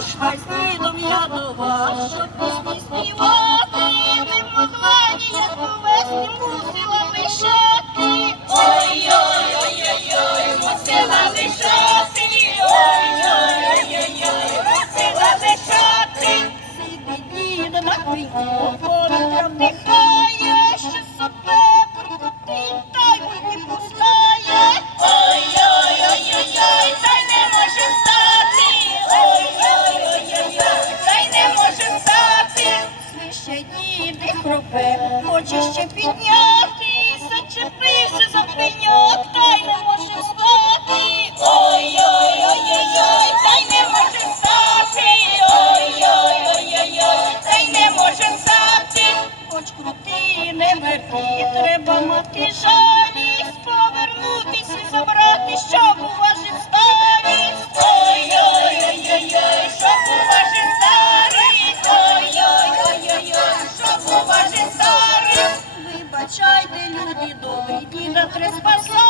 з я до вас, щоб пісні співати. Не могла ніяк увесні мусила лишати. Ой-ой-ой-ой-ой, мусила лишати. Ой-ой-ой-ой, мусила лишати. Сидить дід на пеньку, повітря вдихає, Свище діди хропе, хоче ще підняти, зачепився за пеньок, та й не може встати. Ой-ой-ой-ой, та й не може встати. Ой-ой-ой-ой, та й не може встати. Хоч крути, не верти, треба мати жалість, Вибачайте, люди добрі, діда спасати.